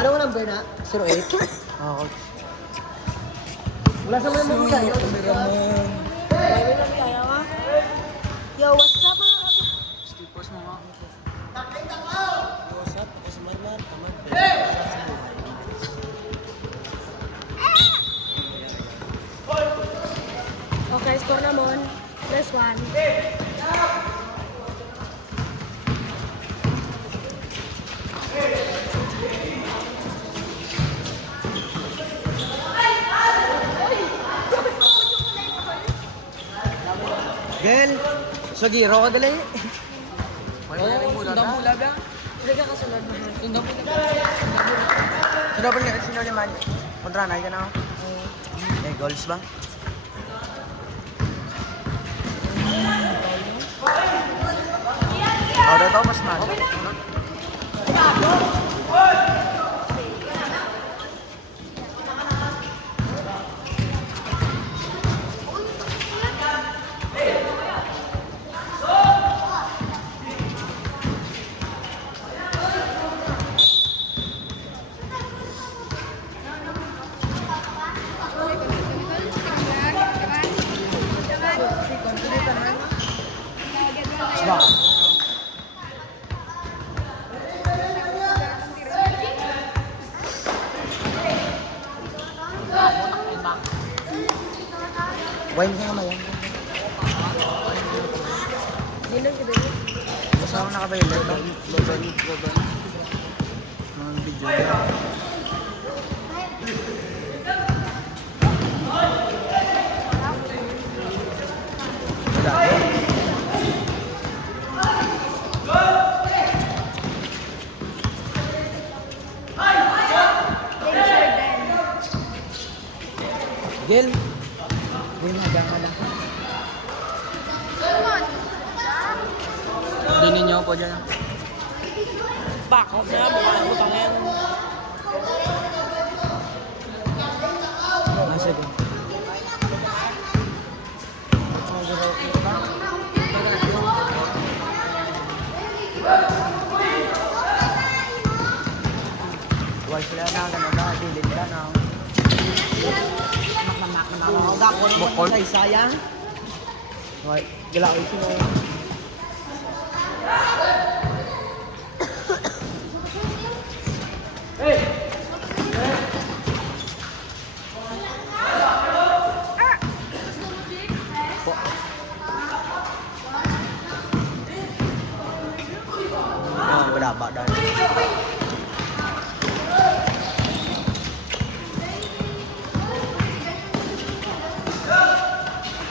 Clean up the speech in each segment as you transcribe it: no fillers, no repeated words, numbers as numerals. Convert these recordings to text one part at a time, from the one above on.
Ano ang number na? 08? Oo. Wala sa mga mga yayo. Yo, what's up mga kapit? Stipos mo nga. What's up? Ako si Marmar. Tamad. Okay, score naman. Plus 1. Gel, sagiro ka dali. Wala na rin mula ba? Hindi ka kasunod mo. Sundang mula ba? Sino ba nga? Sino naman? Kontra na ka na ako. Eh, goals ba? Oh, daw mas man. Ba? Wine ka naman yan. Ginang ka ba? Kasama na ka ba yun? Loban. Mga video. Wala. Gel. Gel na, diyan ka lang. Dinin niyo po dyan. Back off na, mukha ng utang yan. Ah, sige. Wala sila na, gano'n na, dilid ka na. Bukol. Ay, sayang. Okay, gila ko sino. Wala ba dahil?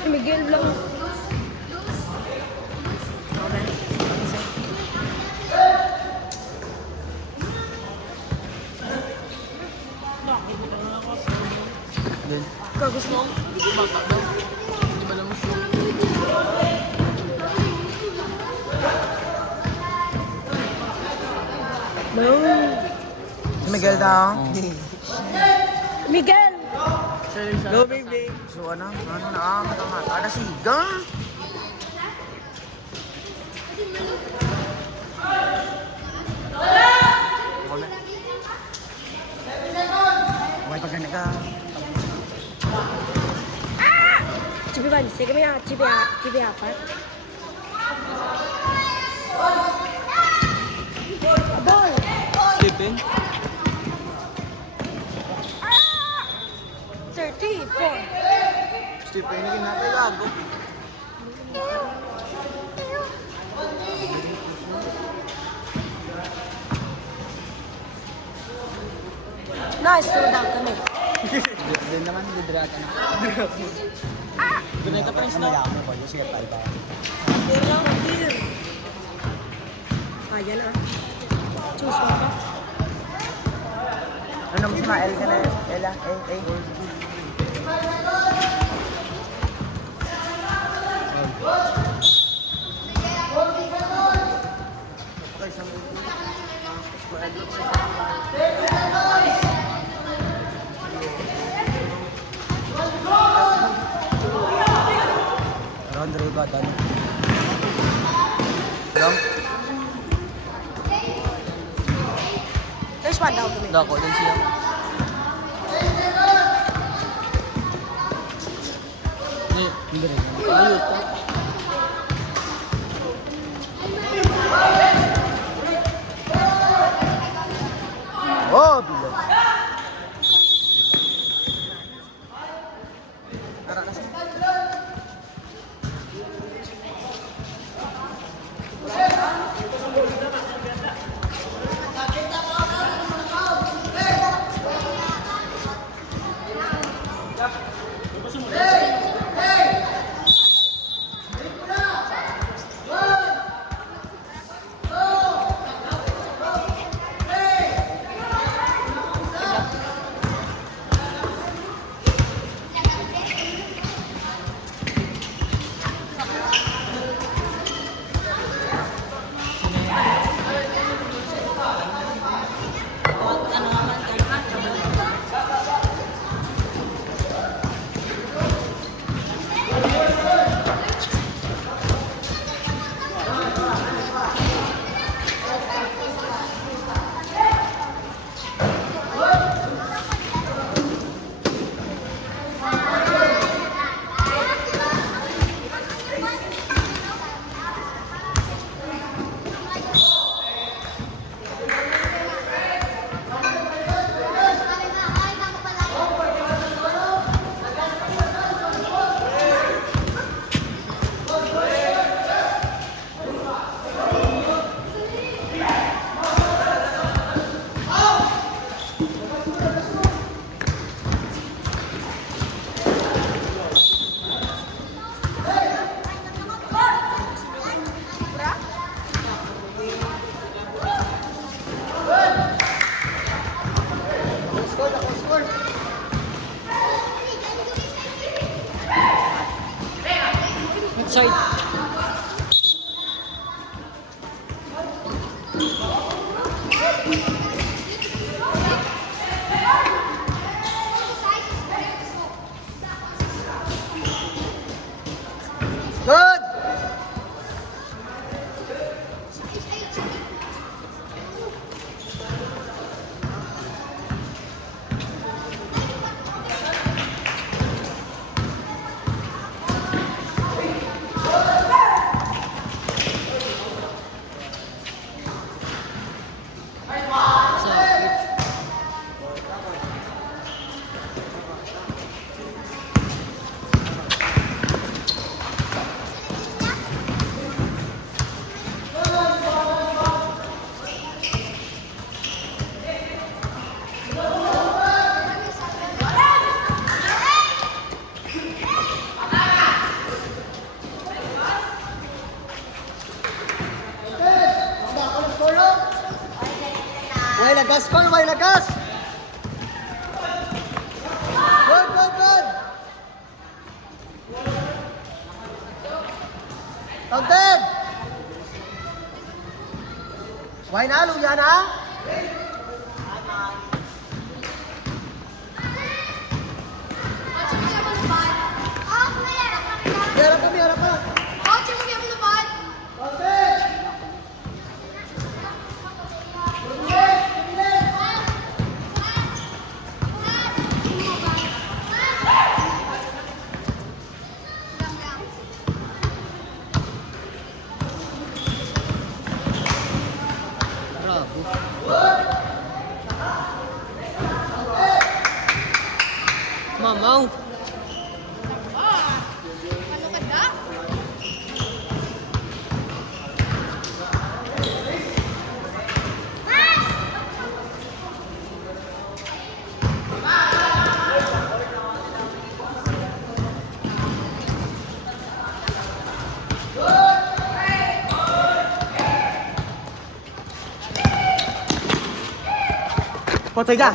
Miguel lang. Din. Kagos mo? Hindi ko bata daw. Hindi ba naman siya? No. Si Miguel daw. Miguel! Go, baby. So, ano na, mata-mata na siga. Huwag pag ka. 집에 많이 있어. 그러면 집에 아파. 볼! Stephen? 34. Stephen, hindi natin gago. Nice, slow down kami. Doon naman, lidrata na. Doon ka pa rin snow. Ano ba? Yung siya tayo ba? Here lang, here. Ayan ah. Choose mo ka. Ano naman si Mael ka na? Ella, Andre ba? Dami. Lang? There's squad daw kami. Dako din siya. Hindi rin. Ayot pa. Oh, bilang. Tara na siya. Side. Good! May lagas pa, may lagas! Good, good, good! Counted! Why na, luya na? Harap kami, harap ka! Counted! Mamaw. Potay ka!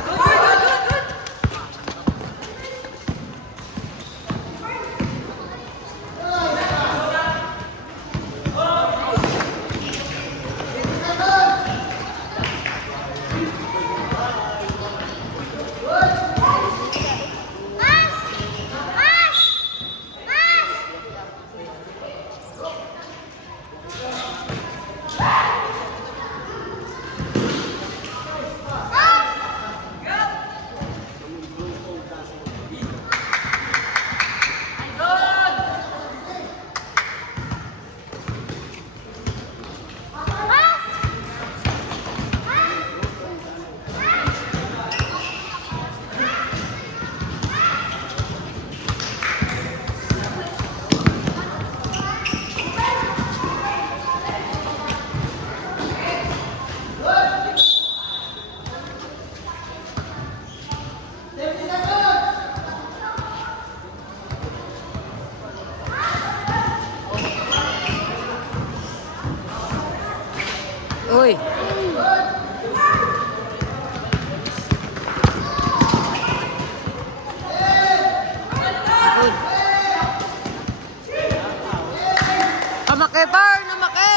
Namake, par! Namake!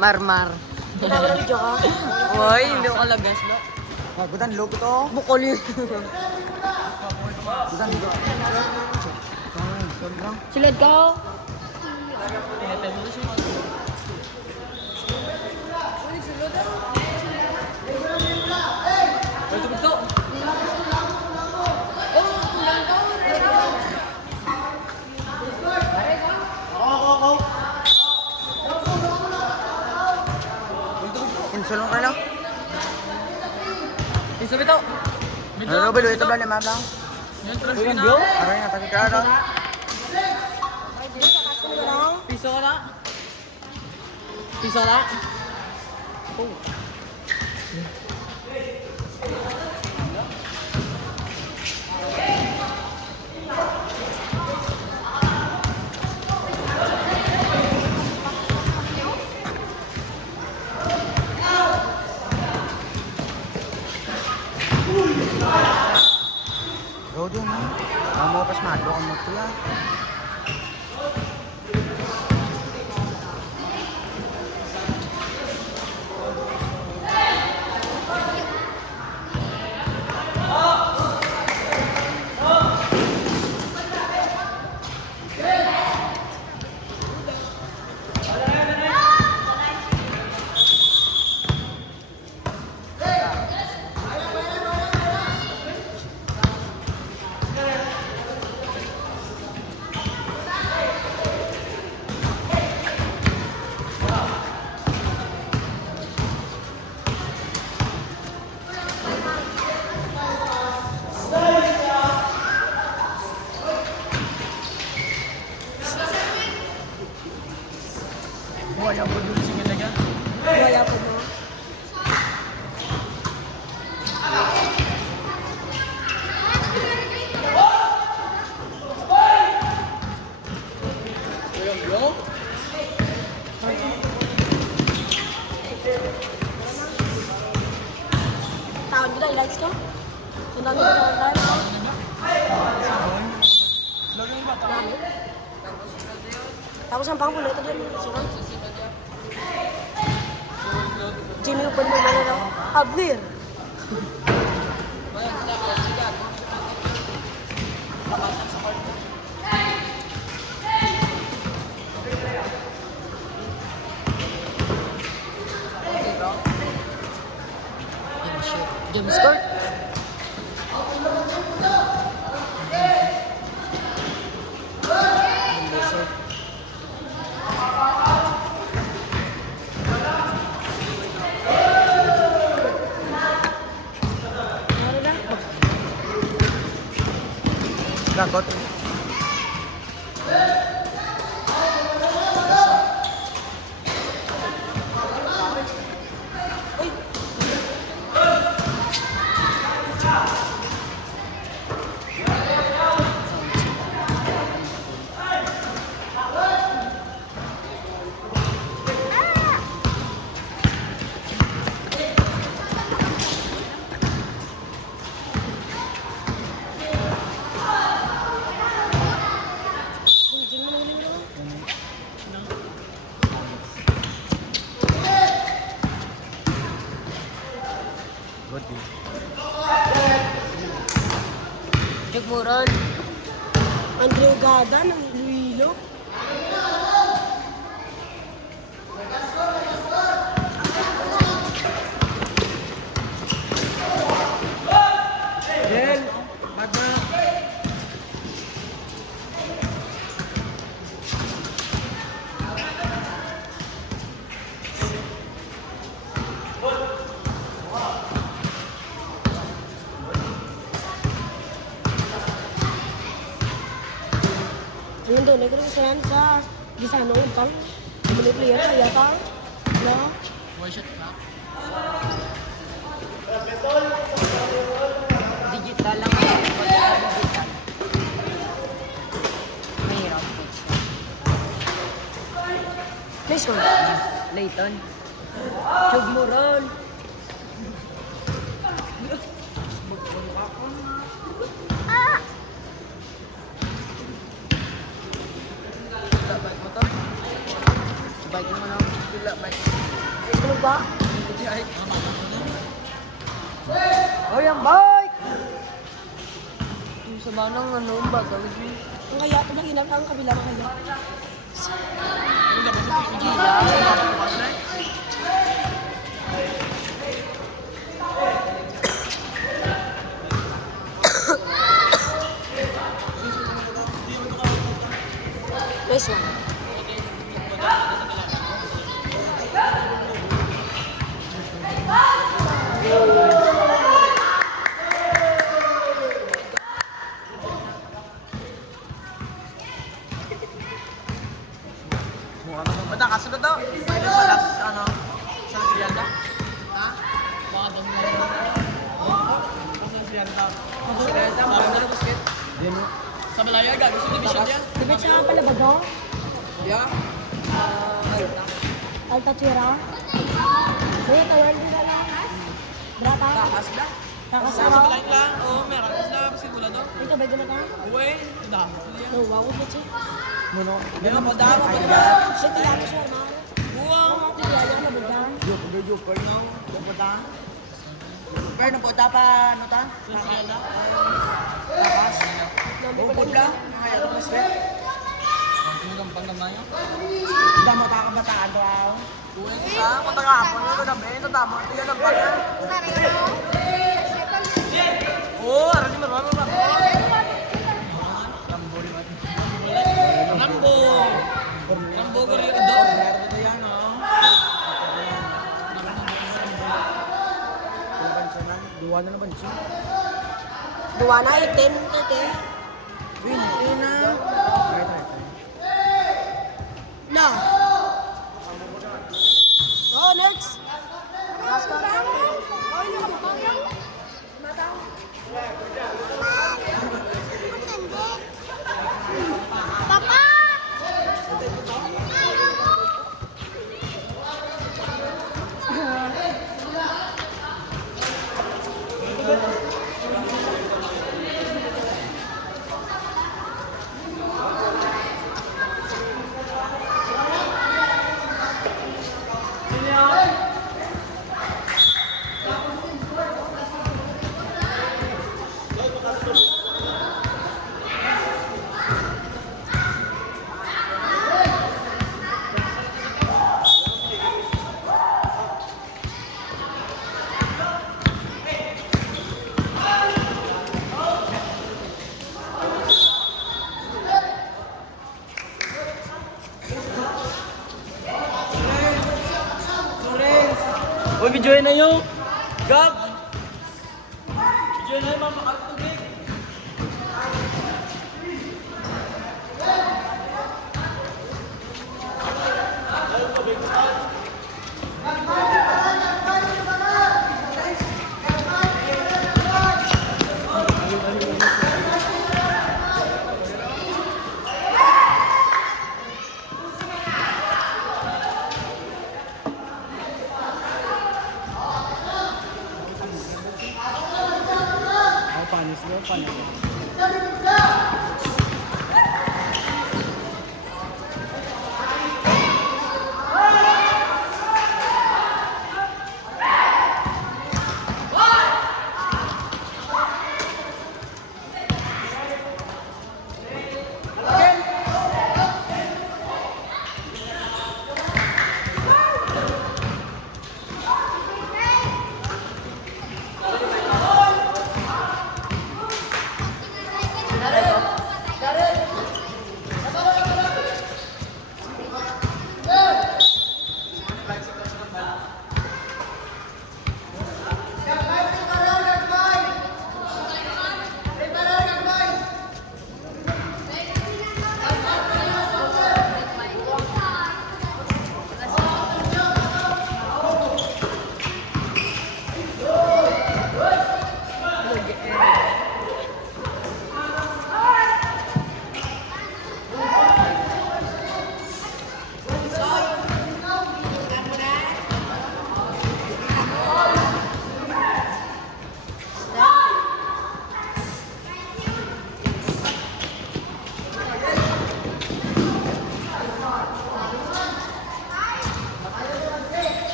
Marmar. Tama na video ka. Uy, hindi ko kalagas na. Gudan, logo to. Bukol yun. Gudan, logo. Sobrang. Silad ka. Insulong ka lang. Isa bito. Ano ba, ito ba naman lang? Uy, bro. Aray nga, pagkakara. Piso ka na. Piso na. Rodo mo. Ang mo pas mado ang mo pula. Wala po dun sige na yan. Wala po mo. Taon ko na, i-likes ko. Ang dami ko na likes ko. Dami. Tapos ang pangpulo, ito din. Sino? Jimmy Upan mo na lang. Abwir. James Court. Ano na? Gagot. Jimmy mo na ulit mo. Good day. Jagmuran. Andrew Gada ng Iloilo. Del, magna. Ayun doon, nagkakasayan sa Gisano Umpang. May player sa yata. No? One shot ka. Digital lang ako. Digital. Nice one. Layton. Jugmuron. Bike mo to. Bike mo na. Pila, bike. Ano ba? Oh, yung bike! Yung sa manang ano, baga, Luigi. Ang kaya, ito lang inang ang kabila ng kaya. Nice one. Mukha naman. Bata, kasunod to. Pwede pa last, ano, sa Sirianda? Ha? Baka dami na Sa Sirianda. Sirianda, maganda na basket. Yan mo. Sa Malaya, gago sa division yan. Dibit siya pala ba daw? Yeah. Alta tira. Kuya, tawag din na lang. Berapa? Takas na. Nakasama. lang, oo, meron. Tapos na, basketball na to. Ito, bago na ka? Uwe, dami. No, wako po siya. Muno. Yan ang madama pa diba? Siya tiyano siya, no? Buwang. Oo, tiyano na ba daw? Jupper no. Jupper ta. Pero napunta pa, ano ta? Sa Sirianda. Takas. Namin pa Bukod lang. lang. Kaya ito basket. Ang gampang naman yun. Damo ta kabataan to aw. Uwe, sa patagapon ito na be, ito damo. Ito na ba yan? Oh, arani marami ba? Rambo. Rambo ko rin doon. Ito yan oh. Duwa na naman siya. Duwa na, 10, 30. Win, na. Na. Oh, next. Last one. Oh, yun ka matang. Matang. Papa! Uy, videoin na yun. Gab! Videoin na yun, mama. Tubig. Ako paano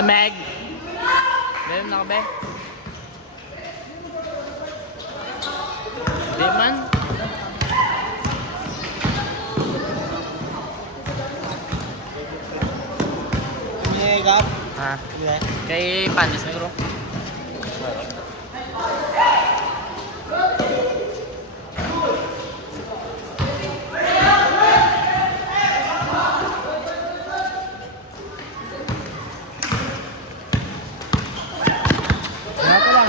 Lamig. Dahil na ka be? Di man. Ini Gab. Ha? Ini. Kay Panis Negro. Apa lang?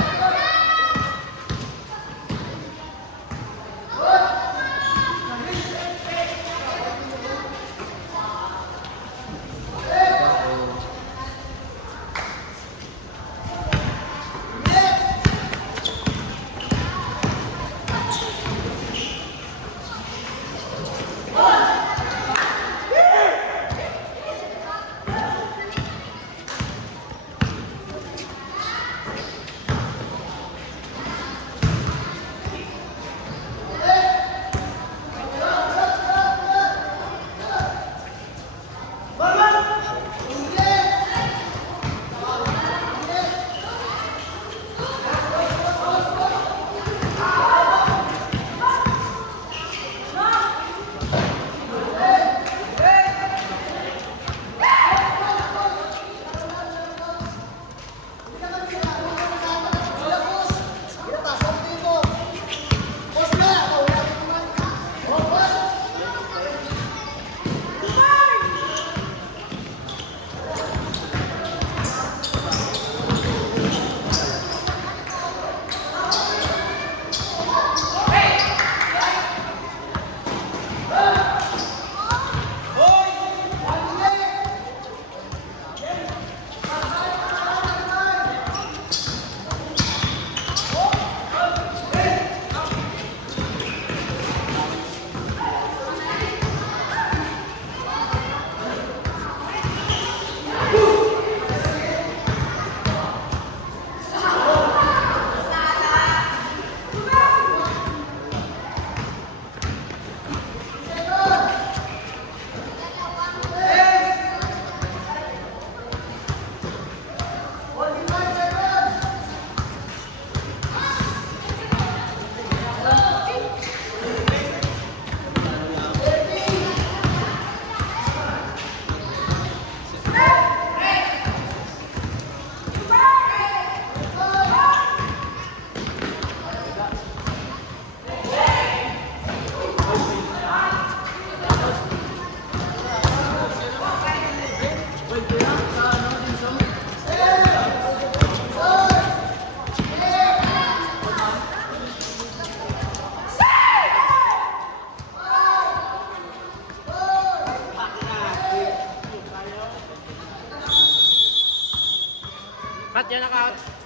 Cut yan, cut.